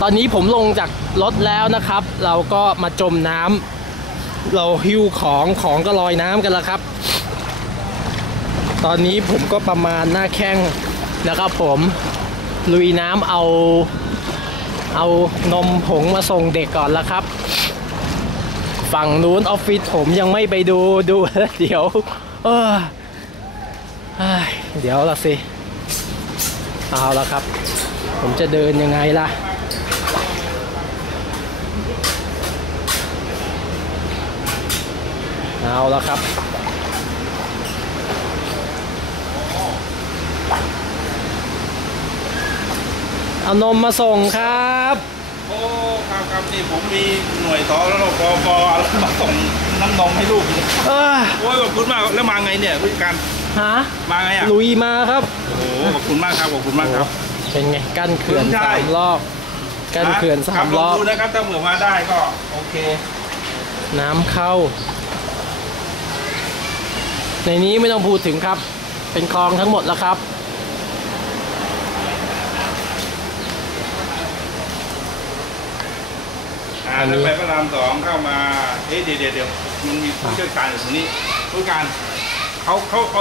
ตอนนี้ผมลงจากรถแล้วนะครับ เราก็มาจมน้ำเราหิ้วของของก็ลอยน้ำกันแล้วครับ ตอนนี้ผมก็ประมาณหน้าแข้งนะครับผมลุยน้ำเอา เอานมผงมาส่งเด็กก่อนแล้วครับ ฝั่งนู้นออฟฟิศผมยังไม่ไปดูดูแลเดี๋ยว เออเดี๋ยวละสิ เอาละครับ ผมจะเดินยังไงล่ะ เอาละครับ เอานมมาส่งครับ โอ้ครับครับนี่ผมมีหน่วยสอแล้วปปอะไรมาส่งน้ำนมให้ลูกอยู่เออโอ้ยขอบคุณมากแล้วมาไงเนี่ยผู้จัดการฮะมาไงอะลุยมาครับโอ้โหขอบคุณมากครับขอบคุณมากครับ เป็นไงกั้นเขื่อนใช่สามรอบกั้นเขื่อนสามรอบคบลงดูนะครับถ้าเผื่อมาได้ก็โอเค น้ำเข้า ในนี้ไม่ต้องพูดถึงครับ เป็นคลองทั้งหมดแล้วครับ อ่าอันนี้ถ้าไปพระรามสองเข้ามา เอ๊ะเดี๋ยวเดี๋ยวเดี๋ยวมันมีผู้เชี่ยวชาญอยู่ตรงนี้ผู้การเขาเขาเขา